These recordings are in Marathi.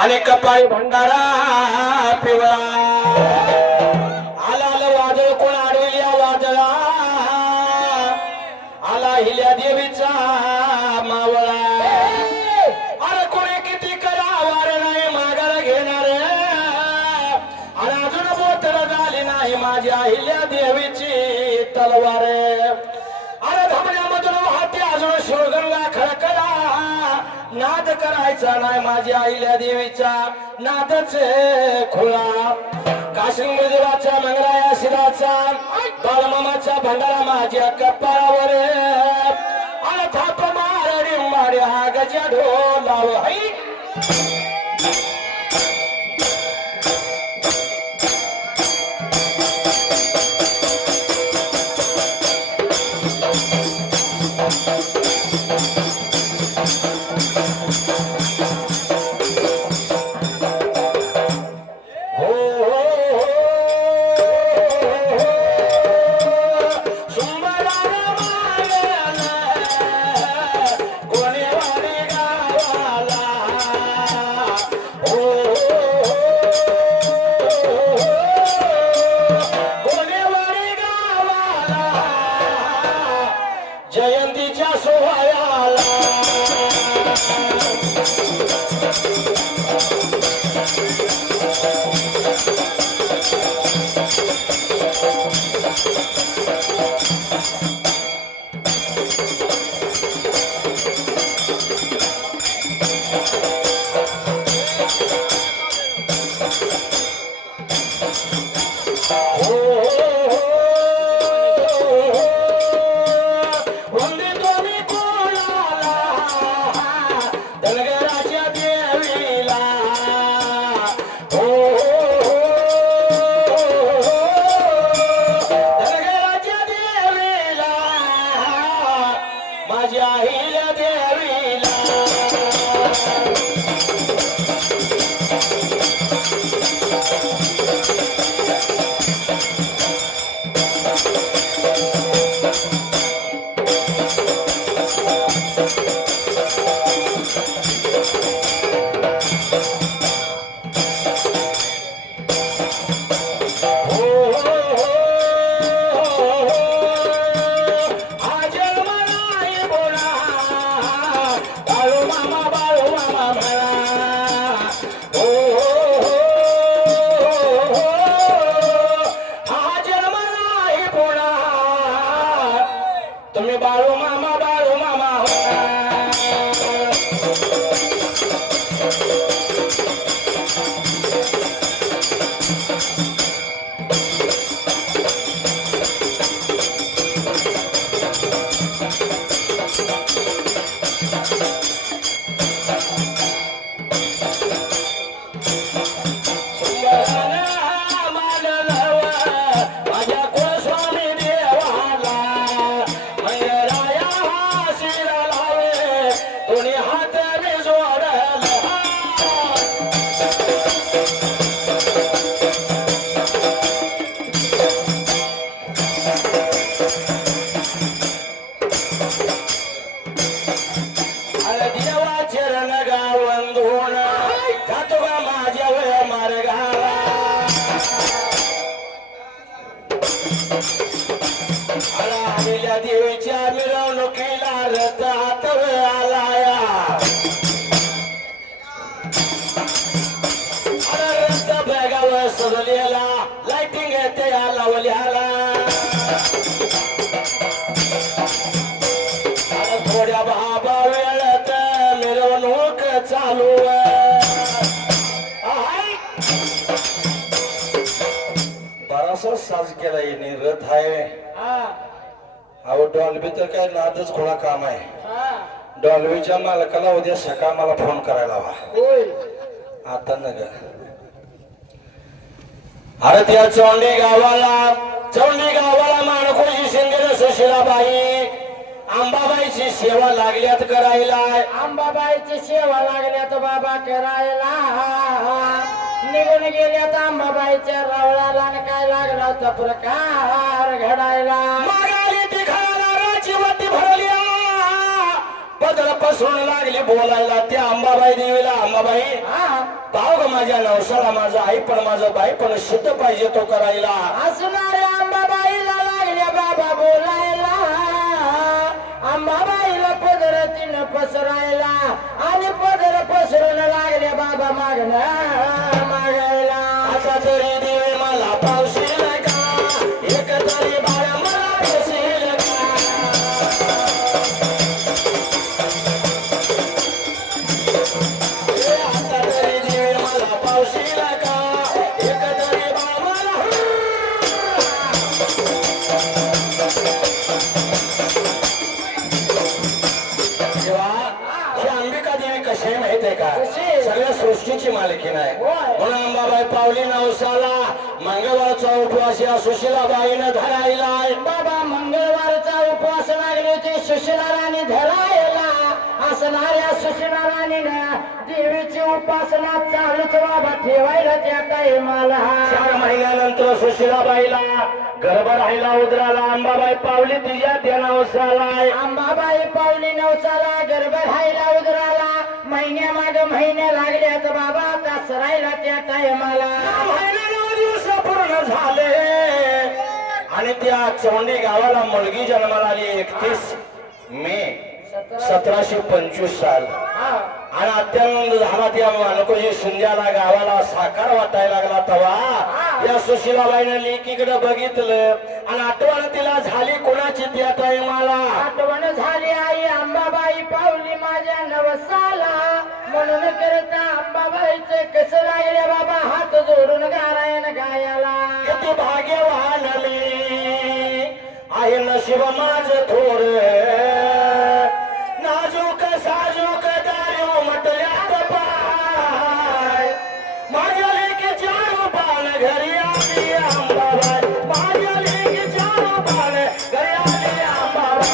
आणि कपाळी भंडारा पिवळा आला वादळ कोण आडविल्या वादळा आला हिल्या देवीचा मावळा अरे कोणी किती करा वार नाही मागायला घेणार आणि अजून बोतल झाली नाही माझ्या हिल्या देवीची तलवार अरे धमण्यामधून वाहते अजून शिवगंगा खळखळा नाद करायचा नाही माझ्या आईल्या देवीचा नादच खुळा काशिंग देवाचा मंगळाया शिराचा बाळमामाचा भंडारा माझ्या कपाळावर आणि थाप मारडी माड्या गजा ढोलाव हाई जयंतीच्या सोहळ्याला माझ्या हिल्या देवीला तुम्ही बाळू मामा देवीच्या मिरवणुकीला रथात आलाया रथ बेगावर सजलेला लाइटिंग येते लावल्याला थोड्या बाबा वेळात मिरवणूक चालू बराचसा साज केला येणे रथ आहे अहो डॉल्बी तर काय नादच खोळा काम आहे डॉल्बीच्या मालकाला उद्या सकाळ मला फोन करायला हवा आता न ग अरे त्या चौंडी गावाला माणकोजी शिंदे सुशिलाबाई अंबाबाईची सेवा लागल्यात करायला अंबाबाईची सेवा लागल्यात बाबा करायला निघून गेल्यात अंबाबाईच्या रवळाला काय लागला होता प्रकार घडायला मागाली ती खायला राजीवती भरल्या बदल पसरून लागली बोलायला त्या अंबाबाई अंबाबाई देवीला अंबाबाई हा पाव ग माझ्या नवसाला माझं आई पण माझं बाई पण सिद्ध पाहिजे तो करायला. असणाऱ्या अंबाबाईला लागल्या बाबा बोलायला, अंबाबाईला पदरातीनं पसरायला आणि पदर पसरून लागल्या बाबा मागायला. आता तरी देवी मला पावशील का, एक तरी बाळ मला बसील का. आता तरी देवी मला पावशील का, एक तरी बाळ मला. ही अंबिका देवी कशी आहे माहित आहे का, कशी? सगळ्या सृष्टीची मालकीण आहे. होय. म्हणून अंबाबाई पावली नवसाला मंगळवारचा उपवास या सुशीलाबाईनं धरायला. बाबा मंगळवारचा उपवास लागले होते सुशीला राणी धरायला. असणाऱ्या सुशीला राणीनं देवीची उपासना चालूच बाबा ठेवायला त्या टाइमाला. 4 महिन्यानंतर सुशीलाबाईला गर्भ राहिला उदराला. अंबाबाई पावली तिच्या त्या नवसाला. अंबाबाई पावली नवसाला गर्भ राहिला उदराला. महिन्या माग महिने लागल्यात बाबा दसरायला त्या टाइमाला. 9 दिवस पूर्ण झाले आणि त्या चोंडी गावाला मुलगी जन्माला आली 31 मे 1725 साल. आणि अत्यानंद झाला त्या मानकोजी शिंद्याला गावाला साकार वाटायला लागला. तेव्हा या सुशीलाबाईनं लेकीकडे बघितलं आणि आठवण तिला झाली कोणाची त्या टाइमाला. आठवण झाली आई अंबाबाई पावली माझ्या नवसाला. म्हणून करता अंबाबाईचे कसं लागले बाबा हात जोडून गारायण गायाला. किती भाग्यवान मी आहे नशीब माझं थोर, नाजूक साजूक दारू म्हटल्यात पाय. माझ्या लेकीच्या रूपानं घरी आली अंबाबाई, माझ्या लेकीच्या रूपानं घरी आली अंबाबाई.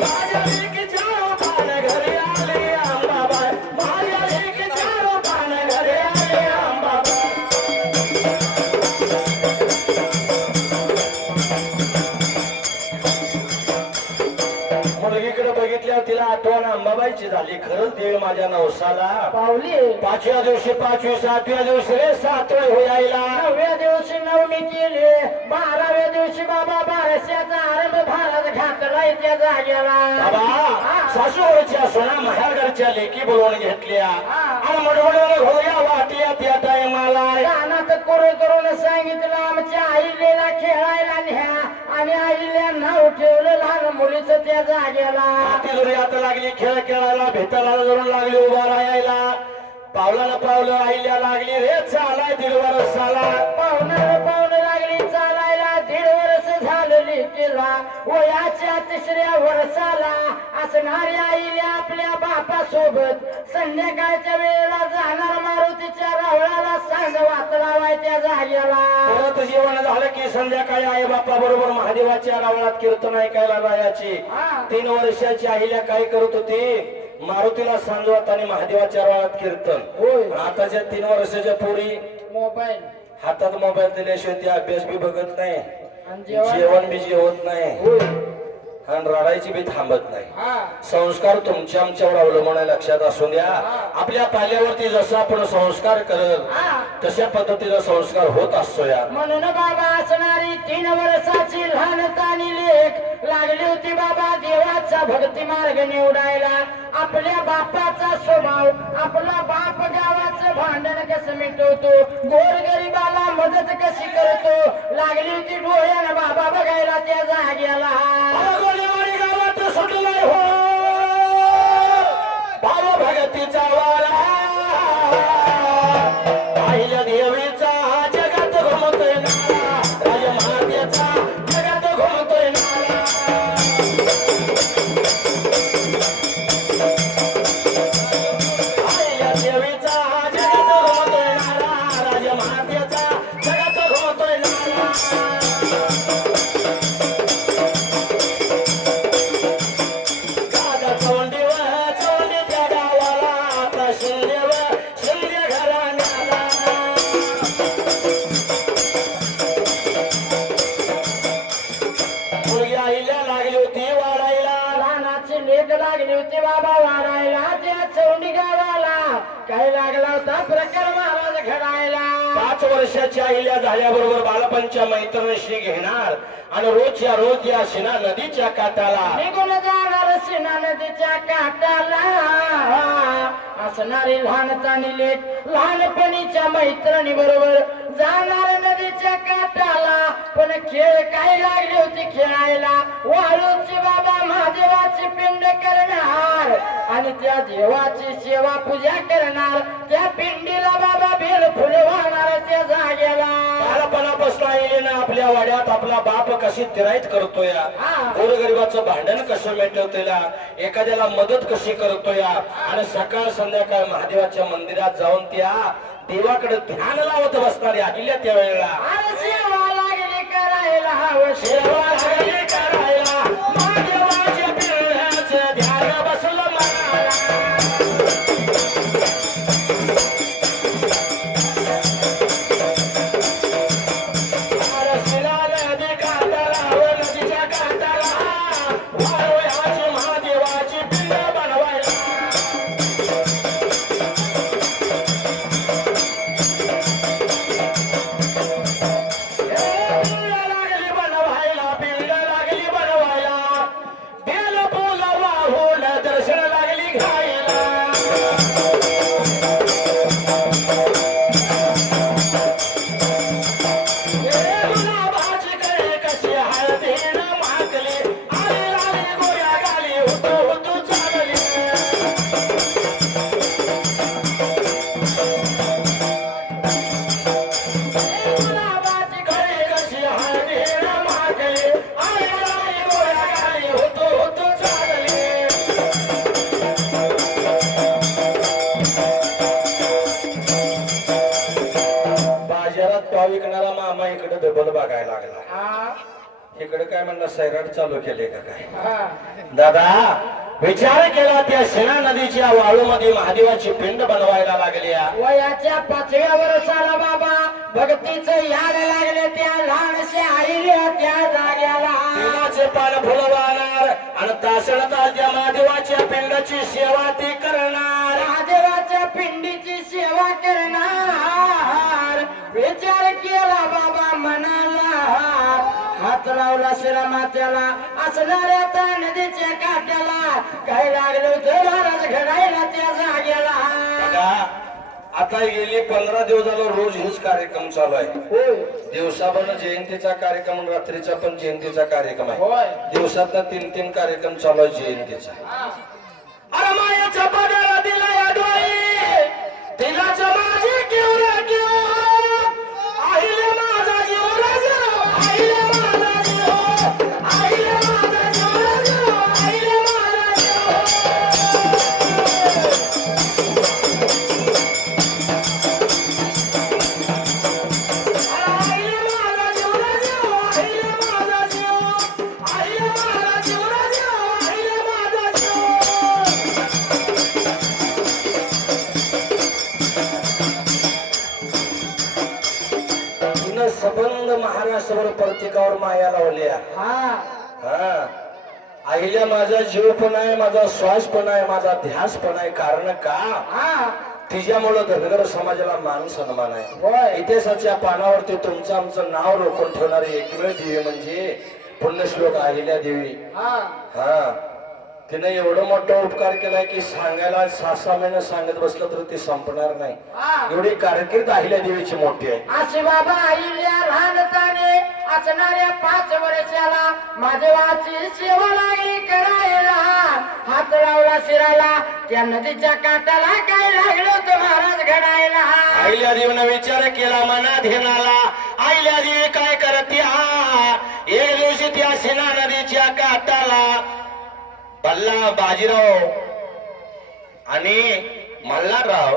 माझ्या लेकीच्या रूपानं घरी आली अंबाबाई, माझ्या लेकीच्या रूपानं घरी आली अंबाबाई. मुलगीकडे बघितल्यावर तिला आठवण अंबाबाईची झाली. खरंच देव माझ्या नवसाला पावली 5व्या दिवशी 5वी, 7व्या दिवशी रे 7वे होयायला. 9व्या दिवशी नवमी केली. 12व्या दिवशी बाबा बारशाचा आरंभ भारत घातलाय त्या जागेला. बाबा सासूच्या सोना महागडच्या लेकी बोलवून घेतल्या आणि मोठमोठ्या घोड्या वाटल्या त्या टायमाला. कानात कोरे करून सांगितलं आमच्या आईलेला खेळायला न्या आणि आईला नाव ठेवलं लहान मुलीचं त्या जागेला. ती जरी आता लागली खेळ खेळायला भेटायला जरूर लागली उभा राहायला. पावलाला पावलं आईल्या लागली रे चालाय 1.5 वर्षाला. पाहुणं लागली चालायला 1.5 वर्ष झालेली तिला. वयाच्या 3ऱ्या वर्षाला असणाऱ्या आईला आपल्या बापासोबत संध्याकाळच्या वेळेला जाणार मारुतीच्या रावळाला सांग वातलावाय त्या जागेला. परत जेवण झालं की संध्याकाळी आई बापा बरोबर महादेवाच्या रावळात कीर्तन ऐकायला जायची. 3 वर्षाची आईला काय करत होती, मारुतीला सांजवत आणि महादेवाच्या रावळात कीर्तन. होय. आताच्या 3 वर्षाच्या पोरी मोबाईल हातात मोबाईल दिल्याशिवाय ते अभ्यास बी बघत नाही, आणि जेवण जेवण बी जेवत नाही होय. आणि रडायची बी थांबत नाही. हा संस्कार तुमच्या आमच्यावर अवलंबून आहे, लक्षात असू द्या. आपल्या पाल्यावरती जसं आपण संस्कार करत हा तशा पद्धतीचा संस्कार होत असतो या. म्हणून बाबा असणारी 3 वर्षाची लहानतानी लेक लागली होती बाबा देवाचा भक्ती मार्ग निवडायला. आपल्या बापाचा स्वभाव, आपला बाप गावाचं भांडण कसं मिटवतो, गोरगरिबाला मदत कशी करतो, लागली होती डोळ्यानं बाबा बघायला त्या जाग्याला. गोलेवाडी गावात सुटलाय हो भाव भगतीचा वारा. पाहिल्या देवीचा जगात घुमतोय नारा, राजमातेचा जगात घुमतोय नारा. पाहिल्या देवीचा जगात घुमतोय नारा, राजमातेचा जगात घुमतोय नारा. लेक लागली होती बाबा वारायला त्या चौंडी गावाला काय लागला होता प्रकार महाराज घडायला 5 वर्षाच्या अहिल्या झाल्याबरोबर बालपणच्या मैत्रिणीशी घेणार आणि रोजच्या रोज या शिना नदीच्या काठाला निघून जाणार सिना नदीच्या काठाला असणारी लहानतानी लेक लहानपणीच्या मैत्रिणी बरोबर जाणार नदीच्या काठाला पण खेळ काय लागली होती खेळायला वाळूची बाबा महादेवाची पिंड करणार आणि त्या देवाची सेवा पूजा करणार त्या पिंडीला बाबा बेल फुल वाहणार त्या जागेला बालपणापासून आईने आपल्या वाड्यात आपला बाप कशी तिराईत करतोय गोरगरिबाचं भांडण कसं मिटवतोय एखाद्याला मदत कशी करतोय आणि सकाळ संध्याकाळ महादेवाच्या मंदिरात जाऊन त्या देवाकडे ध्यान लावत बसणारी अहिल्या त्या वेळेला सेवा लागली करायला सेवा लागली करायला महादेवाच्या पिंड्याचं ध्यान बसलं मनाला विकणारा मामा इकडे डबल बघायला लागला इकडे काय म्हणलं सैराट चालू केले का काय दादा विचार केला त्या शेणा नदीच्या वाळूमध्ये महादेवाची पिंड बनवायला लागली वयाच्या 5व्या वर्षाला बाबा भक्तीचं याड लागले त्या लहानशा आईल्या त्या जाग्याला पिंडाचे पान फुलवणार आणि तासण तास त्या महादेवाच्या पिंडाची सेवा ती करणार महादेवाच्या पिंडीची सेवा करणार विचार केला बाबा मनाला हात लावला शिरा मात्याला असणाऱ्या त्या नदीच्या काठ्याला काय लागलं होतं महाराज घडायला त्या जाग्याला आता गेली 15 दिवस झालं रोज हेच कार्यक्रम चालू आहे दिवसा पण जयंतीचा कार्यक्रम रात्रीचा पण जयंतीचा कार्यक्रम आहे दिवसात 3-3 कार्यक्रम चालू आहे जयंतीचा अरे मायाच्या पदाला दिला या डोळी दिलाच्या माझी केवढा आईले माझा जीव आईले माझा जीव आईले माझा जीव आईले माझा संबंध महाराष्ट्रावर प्रत्येकावर माया लावल्या आईला माझा जीव पण आहे माझा श्वास पण आहे माझा ध्यास पण आहे कारण का तिच्यामुळे धनगर समाजाला मान सन्मान आहे इतिहासाच्या पानावरती तुमचं आमचं नाव रोखून ठेवणारी एकमेव देवी म्हणजे पुण्यश्लोक अहिल्या देवी तिने एवढं मोठा उपकार केलाय की सांगायला 6-6 महिने सांगत बसलं तर ती संपणार नाही एवढी कारकीर्द अहिल्या देवीची मोठी आहे अशी बाबा आईल्या लहानताने असणाऱ्या 5 वर्षाला महादेवाची सेवा लागली करायला हात लावला शिराला त्या नदीच्या काठाला काय लागलं होतं महाराज घडायला अहिल्या देवीने विचार केला मनात घेणाला अहिल्या देवी काय करते एक दिवशी त्या सेना नदीच्या काठाला बल्ला बाजीराव आणि मल्हारराव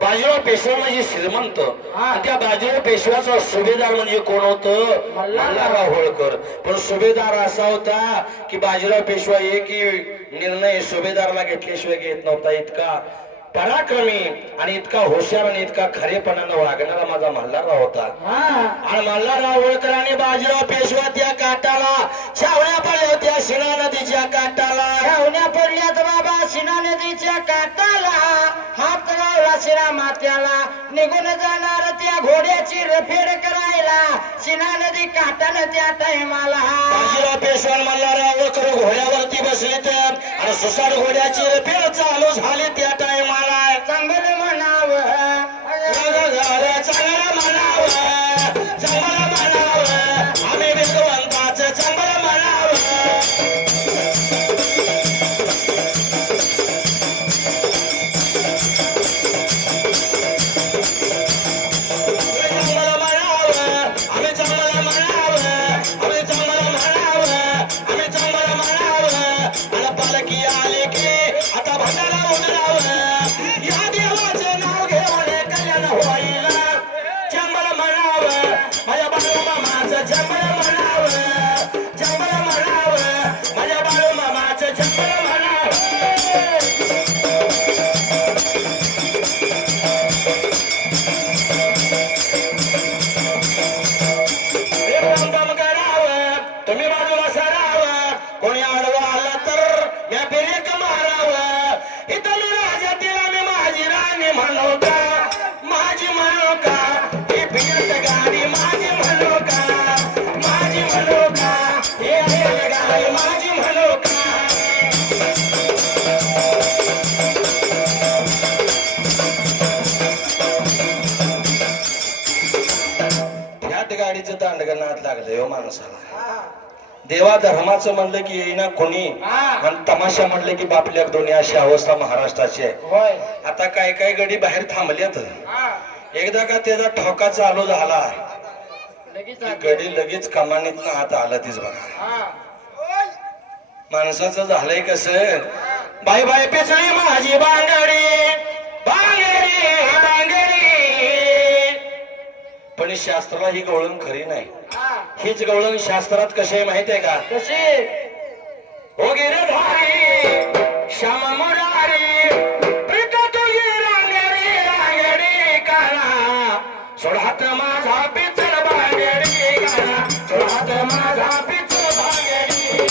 बाजीराव पेशवा म्हणजे श्रीमंत त्या बाजीराव पेशव्याचा सुभेदार म्हणजे कोण होतं मल्हारराव होळकर पण सुभेदार असा होता की बाजीराव पेशवा एकही निर्णय सुभेदाराला घेतल्याशिवाय घेत नव्हता इतका पराक्रमी आणि इतका हुशार आणि इतका खरेपणानं वागणारा माझा मल्हारराव होता आणि मल्हारराव होळकर आणि बाजीराव पेशवा त्या काठाला छावण्या पडल्या होत्या शिना नदीच्या काठाला धावण्या पडल्यात बाबा शिना नदीच्या काठाला हात लावला शिरा मात्याला निघून जाणार त्या घोड्याची रफेड करायला शिना नदी काठानं त्या टायमाला बाजीराव पेशवान मल्हारराव वखर घोड्यावरती बसले तर आणि सुसाट घोड्याची रफेड चालू झाली त्या टायमाला चांगलं म्हणावं चांगलं म्हणावं चांगलं म्हणावं आम्ही भगवंताचं चांगलं म्हणावं तुम्ही बाजूला सरावं कोणी आडवा आला तर या बिरेक मारावं इथं मी राजातील मी माझी राणी म्हणू का माझी म्हणू का ही फिरत गाडी माझी म्हणू का माझी म्हणू का हे गाडी माझी म्हणू का ह्यात गाडीचं दांडगणात लागलंय हो माणसाला देवा धर्माचं म्हणलं की येईना कोणी आणि तमाशा म्हणलं की बापल्या दोन्ही अशी अवस्था महाराष्ट्राची आहे आता काय काय गडी बाहेर थांबल्यात एकदा का त्याचा ठोका चालू झाला की गडी लगेच कमानीत हात आला तीच बघा माणसाचं झालंय कसं बाई बाई पेचली माझी बांगडी बांगडी बांगडी पण शास्त्राला ही गवळण खरी नाही हीच गवळण शास्त्रात कशी आहे माहिती आहे का कशी हो गिरधारी श्याम मुरारी प्रीत तुझी रांगडी रांगडी काना सोडात माझा पिचल बांगडी काना सोडात माझा पिचल बांगडी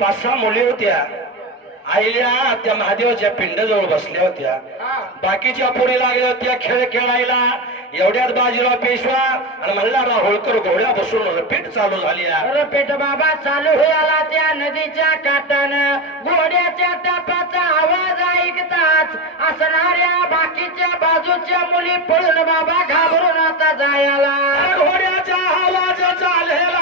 पाच सहा मुली होत्या आईल्या त्या महादेवाच्या पिंडाजवळ बसल्या होत्या बाकीच्या पोरी लागल्या होत्या खेळ खेळायला एवढ्यात बाजीराव पेशवा आणि मल्हारराव होळकर घोड्या बसून रपीट चालू झाली रपीट बाबा चालू होयाला त्या नदीच्या काठानं घोड्याच्या टापाचा आवाज ऐकताच असणाऱ्या बाकीच्या बाजूच्या मुली पळून बाबा घाबरून आता जायला घोड्याचा आवाज चालेला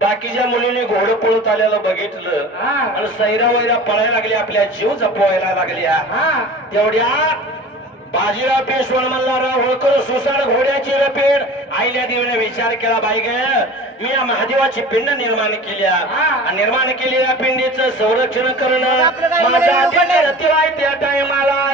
बाकीच्या मुलीने घोडं पळत आलेलं बघितलं आणि सैरा वैरा पळायला लागल्या आपल्या जीव जपवायला लागल्या तेवढ्या बाजीराव पेशवा मल्हारराव होळकर सुसाड घोड्याची रपेड आईल्या देवीने विचार केला बाई ग मी या महादेवाची पिंड निर्माण केल्या निर्माण केलेल्या पिंडीचं संरक्षण करणं माझ्या त्या टायमाला